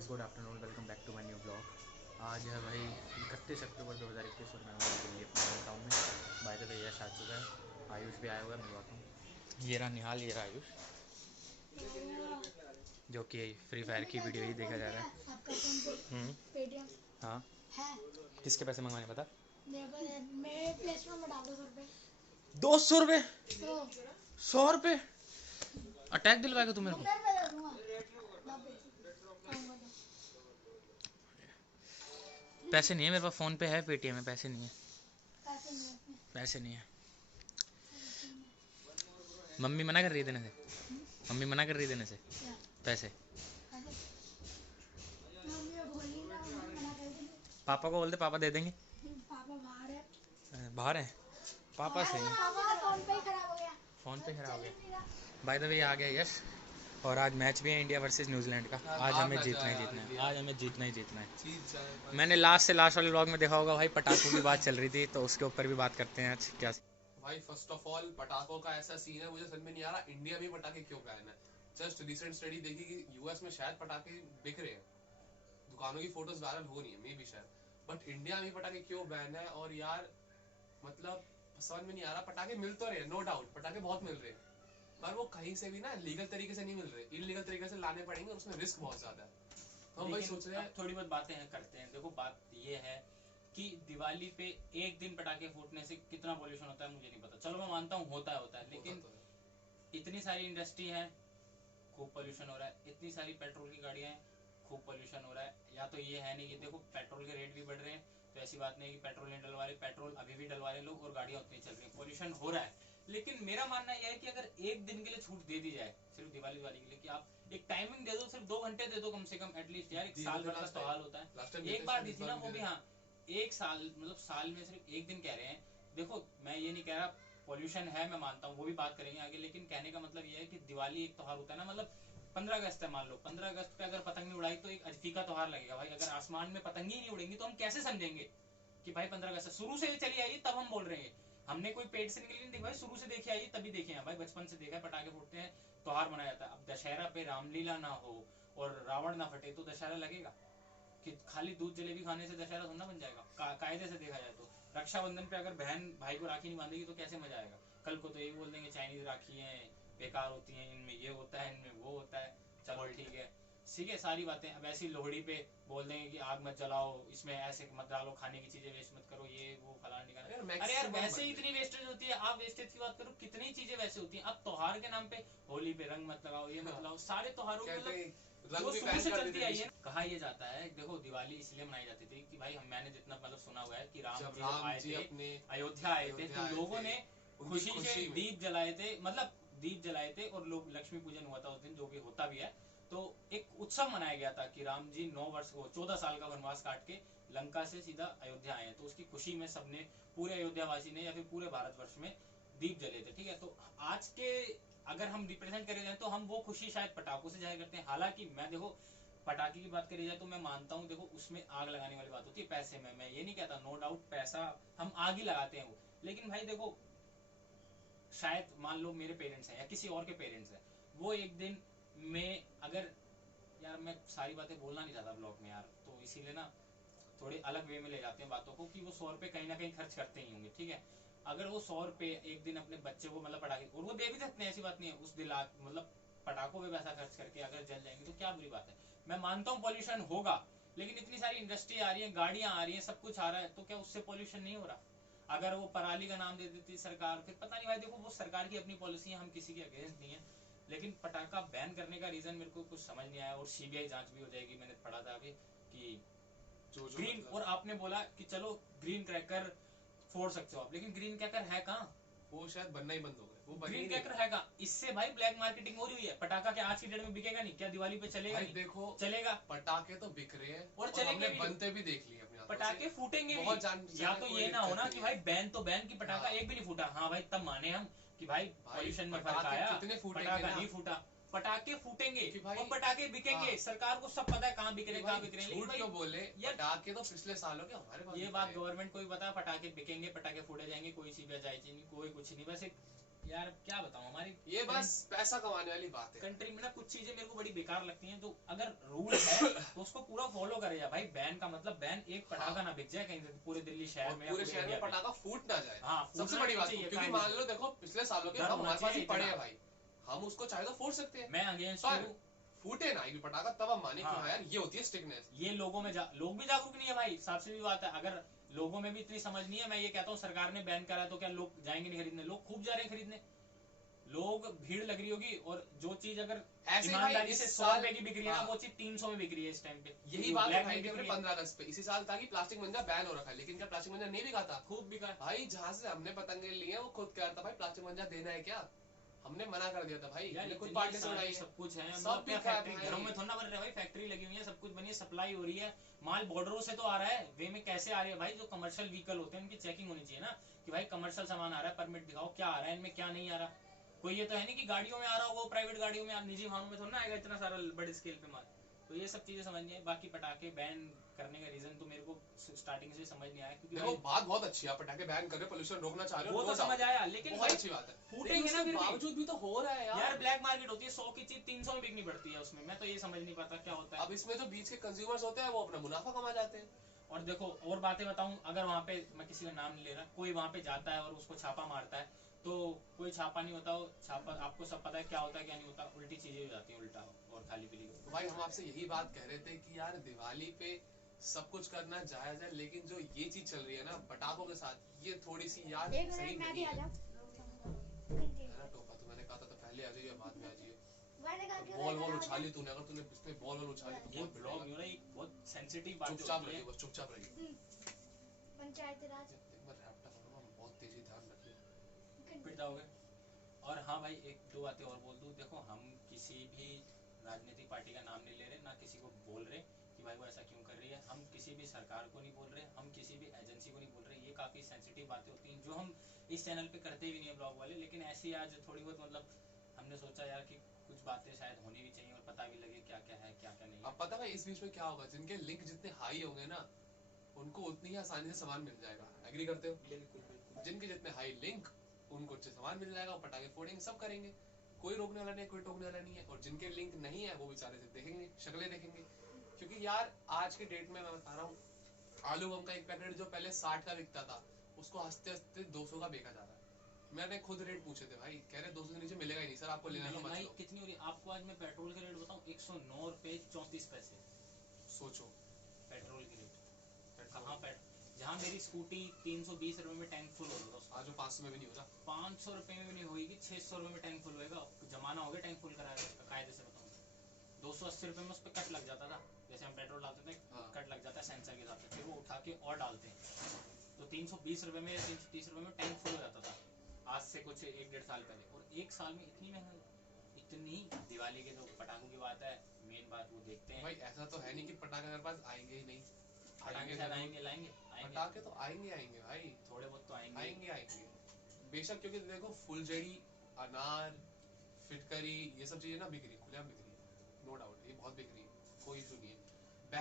Guys, good afternoon, welcome back to my new blog. आज है भाई 31 अक्टूबर 2021 और मैं हूँ दिल्ली अपने होम टाउन में। बाय द वे यश आ चुका है, आयुष भी आया हुआ है, मिलवाता हूँ। ये रहा निहाल, ये रहा आयुष, जो कि फ्री फायर की वीडियो ही देखा जा रहा है। हाँ, किसके पैसे मंगवाने पता? मेरे प्ले स्टोर में डाल 200 रुपये 100 रुपये अटैक दिलवाएगा तू मेरे को? पैसे नहीं है मेरे पास, फ़ोन पे है, पेटीएम में पैसे नहीं है। पैसे नहीं है। मम्मी मना कर रही है देने से। मम्मी मना कर रही है देने से पैसे। पापा को बोल दे, पापा दे देंगे। पापा बाहर है। बाहर है पापा से। पापा का फोन पे खराब हो गया। फ़ोन पे खराब हो गया। बाय द वे आ गया यश, और आज मैच भी है इंडिया वर्सेस न्यूजीलैंड का। आज हमें जीतना ही जीतना है, आज हमें जीतना ही जीतना है। मैंने लास्ट से लास्ट वाले व्लॉग में देखा होगा भाई, पटाखों की बात चल रही थी, तो उसके ऊपर भी बात करते हैं आज। क्या भाई, फर्स्ट ऑफ ऑल पटाखों का ऐसा सीन है, मुझे समझ में नहीं आ रहा इंडिया में पटाखे क्यों बैन है। जस्ट रिसेंट स्टडी देखी कि यूएस में शायद पटाखे बिक रहे हैं, दुकानों की फोटोज वायरल हो रही है, मे बी शायद, बट इंडिया में पटाखे क्यों बैन है। और यार मतलब समझ में नहीं आ रहा। पटाखे मिल तो रहे हैं, नो डाउट पटाखे बहुत मिल रहे हैं, पर वो कहीं से भी ना लीगल तरीके से नहीं मिल रहे, इलीगल तरीके से लाने पड़ेंगे और उसमें रिस्क बहुत ज्यादा है। तो हम भाई सोच रहे हैं थोड़ी बहुत बातें करते हैं। देखो बात ये है कि दिवाली पे एक दिन पटाखे फूटने से कितना पोल्यूशन होता है मुझे नहीं पता। चलो मैं मानता हूँ होता है, लेकिन इतनी सारी इंडस्ट्री है, खूब पोल्यूशन हो रहा है। इतनी सारी पेट्रोल की गाड़ियां हैं, खूब पोल्यूशन हो रहा है। या तो ये है नहीं कि देखो पेट्रोल के रेट भी बढ़ रहे हैं, तो ऐसी बात नहीं कि पेट्रोल नहीं डलवा रहे, पेट्रोल अभी भी डलवा रहे लोग और गाड़ियां उतनी चल रही है, पोल्यूशन हो रहा है। लेकिन मेरा मानना यह है कि अगर एक दिन के लिए छूट दे दी जाए, सिर्फ दिवाली के लिए, कि आप एक टाइमिंग दे दो, सिर्फ 2 घंटे दे दो कम से कम एटलीस्ट। यार एक साल भर का सवाल होता है, एक बार दी थी ना वो भी। हाँ, एक साल मतलब साल में सिर्फ एक दिन कह रहे हैं। देखो मैं ये नहीं कह रहा पॉल्यूशन है, मैं मानता हूँ, वो भी बात करेंगे आगे, लेकिन कहने का मतलब ये है कि दिवाली एक त्योहार होता है ना। मतलब 15 अगस्त है, मान लो 15 अगस्त पे अगर पतंग नहीं उड़ाई तो एक फीका त्योहार लगेगा भाई। अगर आसमान में पतंग ही नहीं उड़ेंगी तो हम कैसे समझेंगे कि भाई 15 अगस्त शुरू से चली आई, तब हम बोल रहे हैं। हमने कोई पेट से निकली नहीं देखी भाई, शुरू से देखे आई तभी देखे हैं भाई, बचपन से देखा है पटाखे फूटते हैं, त्योहार मनाया जाता है। अब दशहरा पे रामलीला ना हो और रावण ना फटे तो दशहरा लगेगा? कि खाली दूध जलेबी खाने से दशहरा थोड़ा बन जाएगा। कायदे से देखा जाए तो रक्षाबंधन पे अगर बहन भाई को राखी नहीं बांधेगी तो कैसे मजा आएगा? कल को तो ये बोल देंगे चाइनीज राखी है, बेकार होती है, इनमें ये होता है, इनमें वो होता है। चलो ठीक है, सारी बातें। अब ऐसी लोहड़ी पे बोल देंगे कि आग मत जलाओ, इसमें ऐसे मत डालो, खाने की चीजें वेस्ट मत करो, ये वो फलाना ठिकाना। अरे यार वैसे ही इतनी वेस्टेज होती है। आप वेस्टेज की बात करो, कितनी चीजें वैसे होती हैं। अब त्योहार के नाम पे होली पे रंग मत लगाओ, ये मत लगाओ, सारे त्योहारों में जो शुरू से चलती आई है। कहा यह जाता है, देखो दिवाली इसलिए मनाई जाती थी कि भाई मैंने जितना मतलब सुना हुआ है कि राम जी आए थे, अयोध्या आए थे, तो लोगों ने खुशी से दीप जलाए थे, मतलब दीप जलाए थे, और लोग लक्ष्मी पूजन हुआ था उस दिन, जो भी होता भी है। तो एक उत्सव मनाया गया था कि राम जी 9 वर्ष को 14 साल का वनवास काट के लंका से सीधा अयोध्या आए हैं। तो उसकी खुशी में सबने, पूरे अयोध्यावासी ने या फिर पूरे भारतवर्ष में दीप जले थे। ठीक है, तो आज के अगर हम रिप्रेजेंट करे जाए तो हम वो खुशी शायद पटाखों से जाहिर करते हैं। हालांकि मैं देखो पटाखे की बात करी जाए तो मैं मानता हूँ, देखो उसमें आग लगाने वाली बात होती है पैसे में, मैं ये नहीं कहता, नो डाउट पैसा हम आग ही लगाते हैं वो। लेकिन भाई देखो शायद मान लो मेरे पेरेंट्स हैं या किसी और के पेरेंट्स हैं, वो एक दिन में अगर, यार मैं सारी बातें बोलना नहीं चाहता ब्लॉग में यार, तो इसीलिए ना थोड़े अलग वे में ले जाते हैं बातों को, कि वो 100 रुपए कहीं ना कहीं खर्च करते ही होंगे। ठीक है, अगर वो 100 रुपए एक दिन अपने बच्चे को मतलब पटाखे, और वो दे भी सकते हैं, ऐसी बात नहीं है, उस दिला मतलब पटाखों पे पैसा खर्च करके अगर जल जाएंगे तो क्या बुरी बात है। मैं मानता हूँ पॉल्यूशन होगा, लेकिन इतनी सारी इंडस्ट्री आ रही है, गाड़ियां आ रही है, सब कुछ आ रहा है, तो क्या उससे पॉल्यूशन नहीं हो रहा? अगर वो पराली का नाम दे देती सरकार, फिर पता नहीं भाई, देखो वो सरकार की अपनी पॉलिसी है, हम किसी के अगेंस्ट नहीं है। लेकिन पटाखा बैन करने का रीजन मेरे को कुछ समझ नहीं आया। और सीबीआई जांच भी हो जाएगी, मैंने पढ़ा था अभी कि जो ग्रीन मतलब, और आपने बोला कि चलो ग्रीन क्रैकर फोड़ सकते हो आप, लेकिन ग्रीन क्रैकर है कहाँ? वो शायद बनना ही बंद हो गए, वो ग्रीन क्रैकर है कहाँ? इससे भाई ब्लैक मार्केटिंग हो रही है। पटाखा क्या आज की डेट में बिकेगा नहीं? क्या दिवाली पे चलेगा नहीं? देखो चलेगा, पटाखे तो बिक रहे हैं और चलेंगे भी, बनते भी देख लिए अपने पटाखे फूटेंगे भी। या तो ये ना होना कि भाई बैन तो बैन की पटाखा एक भी नहीं फूटा, हाँ भाई तब माने हम कि भाई पॉल्यूशन में फर्क आया, पटाखा नहीं फूटा। पटाखे फूटेंगे और पटाखे बिकेंगे, सरकार को सब पता है कहाँ बिक रहे, कहाँ बिक रहे हैं। झूठ क्यों बोले, पटाखे तो पिछले सालों के हमारे पास, ये बात गवर्नमेंट को भी पता है, पटाखे बिकेंगे, पटाखे फूटे जाएंगे, कोई सीबीआई जाएगी नहीं, कोई कुछ नहीं। बस एक यार क्या बताऊं, हमारी ये बस पैसा कमाने वाली बात है। कंट्री में ना कुछ चीजें मेरे को बड़ी बेकार लगती हैं। तो अगर रूल है तो तो उसको पूरा फॉलो करे या भाई। बैन का मतलब बैन एक पटाखा ना बिक जाए कहीं से पूरे दिल्ली शहर में, पूरे शहर में पटाखा फूट ना जाए। हाँ, सबसे बड़ी बात, क्योंकि मान लो देखो पिछले सालों के हम हमारे पास ही पड़े हैं भाई, हम उसको चाहे तो फोड़ सकते हैं। मैं अगेंस्ट हूँ, फूटे ना एक भी पटाखा तब हम माने कि हाँ यार ये होती है स्ट्रिक्टनेस। ये लोगों में लोग भी जागरूक नहीं है भाई, साफ सीधी बात है। अगर लोगों में भी इतनी समझ नहीं है, मैं ये कहता हूँ सरकार ने बैन करा तो क्या लोग जाएंगे नहीं खरीदने? लोग खूब जा रहे हैं खरीदने, लोग भीड़ लग रही होगी। और जो चीज अगर ईमानदारी से 100 रुपए की बिक रही है ना, वो चीज 300 में बिक रही है इस टाइम पे। यही बात है भाई, 15 अगस्त पे इसी साल था कि प्लास्टिक मंजा बैन हो रखा है, लेकिन क्या प्लास्टिक मंजा नहीं बिका था? खूब बिका भाई। जहाँ से हमने पतंगे लिए वो खुद कह रहा था भाई प्लास्टिक मंजा देना है क्या, हमने मना कर दिया था भाई। यार खुद पार्टी से बनाई सब कुछ है, सब फैक्ट्री घरों में थोड़ा ना बन रहा है भाई, फैक्ट्री लगी हुई है, सब कुछ बनी है, सप्लाई हो रही है, माल बॉर्डरों से तो आ रहा है। वे में कैसे आ रही है भाई? जो कमर्शियल व्हीकल होते हैं उनकी चेकिंग होनी चाहिए ना, कि भाई कमर्शियल सामान आ रहा है, परमिट दिखाओ क्या आ रहा है इनमें, क्या नहीं आ रहा। कोई ये तो है नहीं कि गाड़ियों में आ रहा होगा, प्राइवेट गाड़ियों में, निजी वाहनों में थोड़ा ना आएगा इतना सारा बड़े स्केल पे माल। तो ये सब चीजें समझनी है। बाकी पटाखे बैन करने का रीजन तो मेरे को स्टार्टिंग से समझ नहीं आया, क्योंकि देखो बात बहुत अच्छी है, पटाखे बैन कर रहे हो, पोल्यूशन रोकना चाह रहे हो, वो तो समझ आया, लेकिन बहुत अच्छी बात है, फूटेंगे ना, फिर बावजूद भी तो हो रहा है यार। ब्लैक मार्केट होती है, 100 की चीज 300 में बिकनी पड़ती है उसमें। मैं तो ये समझ नहीं पाता क्या होता है। अब इसमें जो बीच के कंज्यूमर्स होते हैं वो अपना मुनाफा कमा जाते हैं। और देखो और बातें बताऊं, अगर वहाँ पे, मैं किसी का नाम नहीं ले रहा, कोई वहाँ पे जाता है और उसको छापा मारता है, तो कोई छापा नहीं होता, छापा आपको सब पता है क्या होता है क्या नहीं होता, उल्टी चीजें हो जाती हैं, उल्टा और खाली पीली। तो भाई हम आपसे यही बात कह रहे थे कि यार दिवाली पे सब कुछ करना जायज है, लेकिन जो ये चीज चल रही है ना पटाखों के साथ, ये थोड़ी सी यार सही नहीं है। टोपा तो मैंने कहा था तो पहले आ जाइए, बाद में आ जाइए। बॉल उछाली तूने, अगर तूने इसमें बॉल उछाली तो ये ब्लॉग यू ना एक बहुत सेंसिटिव बात चुपचाप रहिए, बस चुपचाप रहिए। पंचायती राज मैं रैप्टा करूंगा, बहुत तेजी, ध्यान रखिए पिट जाओगे। और हाँ भाई, एक दो बातें और बोल दूं। देखो हम किसी भी राजनीतिक पार्टी का नाम नहीं ले रहे, ना किसी को बोल रहे कि भाई वो ऐसा क्यों कर रही है, हम किसी भी सरकार को नहीं बोल रहे, हम किसी भी एजेंसी को नहीं बोल रहे। ये काफी सेंसिटिव बातें होती हैं जो हम इस चैनल पे करते भी नहीं है ब्लॉग वाले, लेकिन ऐसी आज थोड़ी बहुत मतलब हमने सोचा यार कि कुछ बातें शायद होनी भी चाहिए और पता भी लगे क्या क्या है क्या क्या नहीं। अब पता है इस बीच में क्या होगा, जिनके लिंक जितने हाई होंगे ना उनको उतनी ही आसानी से सामान मिल जाएगा। एग्री करते हो? बिल्कुल बिल्कुल। जिनके जितने हाई लिंक उनको अच्छे सामान मिल जाएगा, वो पटाखे फोड़ेंगे, सब करेंगे, कोई रोकने वाला नहीं है, कोई टोकने वाला नहीं है। और जिनके लिंक नहीं है वो बेचारे से देखेंगे, शक्लें देखेंगे। क्योंकि यार आज के डेट में मैं बता रहा हूँ, आलू बम का एक पैकेट जो पहले 60 का बिकता था उसको हंसते हंसते 200 का बेचा जा रहा है। मैंने खुद रेट पूछे थे भाई, कह रहे 200 से नीचे मिलेगा ही नहीं सर, आपको लेना तो मत लो। कितनी हो रही है आपको? आज मैं पेट्रोल का रेट बताऊं, 109 रुपए 34 पैसे। सोचो पेट्रोल की रेट कहाँ पेट्रोल, जहाँ मेरी स्कूटी 320 रुपए में टैंक फुल होता था, आज वो 500 में भी नहीं हो रहा, 500 रुपए में भी नहीं होगी, 600 रुपए में टैंक फुल होएगा। जमाना हो गया टैंक फुल कराया कायदे से बताऊँ। 280 रुपए में उस पर कट लग जाता था, जैसे हम पेट्रोल डालते थे कट लग जाता है सेंसर के साथ, फिर वो उठा के और डालते हैं, तो 320 रुपए में या 330 रुपए में टैंक फुल हो जाता था आज से कुछ 1-1.5 साल पहले। और एक साल में इतनी महंगाई, इतनी। दिवाली के जो पटाखों की बात है, मेन बात वो देखते हैं भाई ऐसा तो है नहीं कि पटाखे हमारे पास आएंगे ही नहीं, पटाखे शायद आएंगे, लाएंगे पटाखे तो आएंगे भाई, थोड़े बहुत तो आएंगे बेशक। क्योंकि देखो फुलझड़ी, अनार, फिटकरी, ये सब चीजें ना बिक रही, खुलेआम बिक रही है, नो डाउट ये बहुत बिक रही है, कोई इशू नहीं है।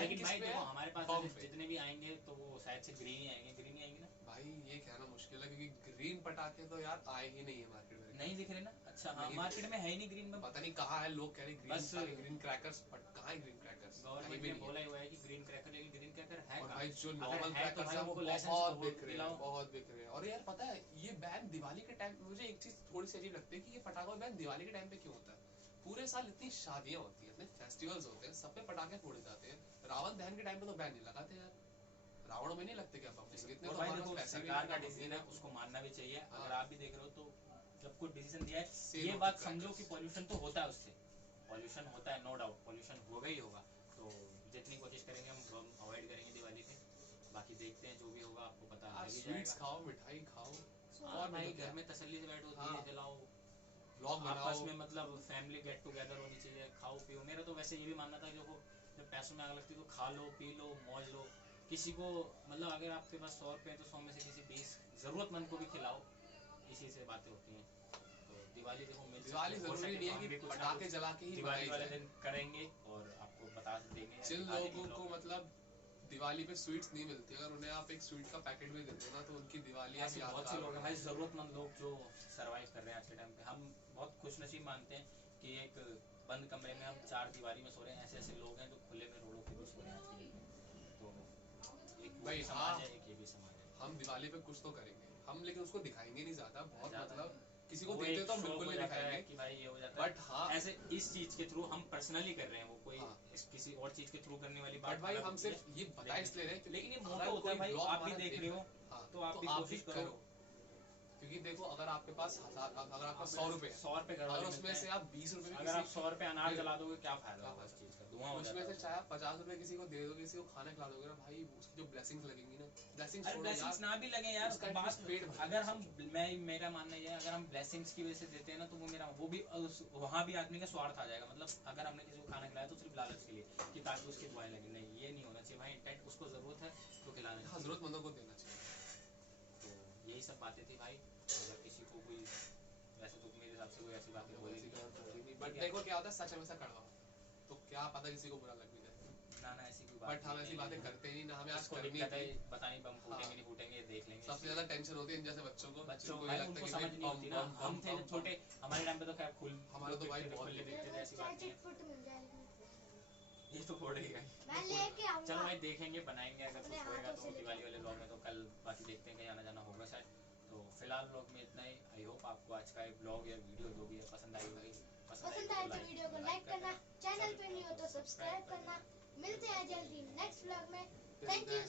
लेकिन भाई देखो हमारे पास जितने भी आएंगे तो वो शायद से ग्रीन ही आएंगे, ग्रीन ही आएंगे ना भाई। ये कहना मुश्किल है क्योंकि ग्रीन पटाखे तो यार आए ही नहीं है मार्केट में, नहीं दिख रहे ना। अच्छा हाँ, मार्केट में है ही नहीं ग्रीन में, पता नहीं कहाँ है। लोग कह रहे बस ग्रीन क्रैकर्स, बट कहाँ है ग्रीन क्रैकर्स? गवर्नमेंट ने बोला ही हुआ है कि ग्रीन क्रैकर, लेकिन ग्रीन क्रैकर है और कहाँ? भाई जो अगर नॉर्मल है तो क्रैकर्स भाई हैं वो उनको लाइसेंस बहुत बिक रहे हैं, दिलाओ। बहुत बिक रहे हैं। और यार पता है ये बैन दिवाली के टाइम, मुझे एक चीज थोड़ी सी अजीब लगती है कि ये पटाखों बैन दिवाली के टाइम पे क्यों होता है? पूरे साल इतनी शादियां होती है, इतने फेस्टिवल्स होते हैं, सब पे पटाखे फोड़े जाते हैं, रावण दहन के टाइम पे तो बैन नहीं लगाते यार। रावणों में नहीं लगते क्या बम? इतने तो हमारे पास पैसे भी सरकार का डिसीजन है, उसको मानना भी चाहिए। अगर आप भी देख रहे हो तो जब कोई डिसीजन दिया है, Same ये of बात the समझो crackers. कि पॉल्यूशन तो होता है, उससे पॉल्यूशन होता है, नो डाउट पॉल्यूशन होगा ही होगा। तो जितनी कोशिश करेंगे हम अवॉइड करेंगे दिवाली पे। बाकी देखते हैं जो भी होगा, आपको पता लग ही स्वीट्स जाएगा। खाओ, मिठाई खाओ, और और भाई नहीं तो घर में तसल्ली से बैठो, हाँ। दिए जलाओ, व्लॉग आपस बनाओ। में मतलब फैमिली गेट टुगेदर होनी चाहिए, खाओ पियो। मेरा तो वैसे ये भी मानना था, देखो जब पैसों में आग लगती है तो खा लो, पी लो, मौज लो। किसी को मतलब अगर आपके पास 100 रुपये है तो 100 में से किसी 20 जरूरतमंद को भी खिलाओ, इसी से बातें होती हैं। तो दिवाली देखो दिवाली जरूरी नहीं है कि पटाखे जला के ही दिवाली मनाई वाले जाए। दिन करेंगे और आपको बता देंगे। जिन लोगों को मतलब दिवाली पे स्वीट्स नहीं मिलती, अगर उन्हें आप एक स्वीट का पैकेट भी दे देना तो उनकी दिवाली ऐसे बहुत से लोग हैं भाई, जरूरतमंद लोग जो सरवाइव कर रहे हैं आज के टाइम पे। हम बहुत खुशनसीब मानते हैं कि एक बंद कमरे में हम 4 दीवारी में सो रहे हैं। ऐसे ऐसे लोग हैं जो खुले में रोडों पे भी भाई हाँ समाज है, एक ये भी समाज है। हम दिवाली पे कुछ तो करेंगे हम, लेकिन उसको दिखाएंगे नहीं ज्यादा, बहुत ज्यादा मतलब किसी को वो देते एक तो हम शौक बिल्कुल हो नहीं जाता है दिखाएंगे, कि भाई ये हो जाता है। बट हाँ ऐसे इस चीज के थ्रू हम पर्सनली कर रहे हैं, वो कोई हाँ। किसी और चीज के थ्रू करने वाली बट बात भाई अलग हम होती सिर्फ है। ये बता इसलिए रहे हैं क्योंकि लेकिन ये अगर मोटो होता है कोई भाई, vlog आप भी हमारा देख देख रहे हो हाँ तो आप भी कोशिश करो। क्योंकि देखो अगर आपके पास अगर आपका 100 रुपए है, 100 रुपए घर अगर वाले उसमें मिलते से हैं, आप 20 रुपए भी अगर आप किसी 100 रुपए अनार देखो, जला दोगे क्या फायदा क्या होगा उस फायदा? चीज का, धुआं हो उसमें जाता से है। चाहे आप 50 रुपए किसी को दे दोगे, किसी को खाना खिला दोगे ना भाई, उसकी जो ब्लेसिंग्स लगेंगी ना, ब्लेसिंग्स अरे छोड़ो ब्लेसिंग्स यार, ना भी लगे यार, उसका बात एटलीस्ट पेट भर अगर जाए, हम मेरा मानना ये है, अगर हम ब्लेसिंग्स की वजह से देते हैं ना तो वो भी वहाँ भी आदमी का स्वार्थ आ जाएगा। मतलब अगर हमने किसी को खाना खिलाया तो सिर्फ लालच के लिए कि ताकि उसकी दुआएं लगे, नहीं ये नहीं होना चाहिए भाई। इंटेंट उसको जरूरत है तो खिलाना हाँ चाहिए। जरूरतमंदों को देना चाहिए। तो यही सब बातें थी भाई। अगर किसी को कोई वैसे तो मेरे हिसाब से कोई ऐसी बातें बोली नहीं, बट देखो क्या होता है, सच हमेशा कड़वा होता है, तो क्या पता किसी को बुरा लग भी जाए, ना ऐसी कोई बट हम ऐसी बातें करते ही नहीं ना, हमें आज इसको करनी दिक्कत है, थी। पता नहीं बम फूटेंगे हाँ। नहीं फूटेंगे, देख लेंगे। सबसे ज्यादा टेंशन होती है इन जैसे बच्चों को बच्चों जिनको भाई ये लगता उनको है समझ कि नहीं होती ना, हम थे जब छोटे, हमारे टाइम पे तो खैर फुल हमारा तो भाई बहुत खुले दिखते थे, ऐसी चाहे बात नहीं है। चिटपुट मिल जाए लेकिन ये तो फोड़ेगा ही। मैं लेके चलो आऊंगा। भाई देखेंगे, बनाएंगे अगर अपने कुछ होएगा हाथों से तो लेके दिवाली वाले ब्लॉग में। तो कल बाकी देखते हैं, कहीं आना जाना होगा शायद। तो फिलहाल ब्लॉग में इतना ही। आई होप आपको आज का ब्लॉग या वीडियो जो भी है पसंद आई होगी। पसंद आए तो वीडियो को लाइक करना, चैनल पे नहीं हो तो सब्सक्राइब करना। मिलते हैं जल्दी नेक्स्ट व्लॉग में। Thank you.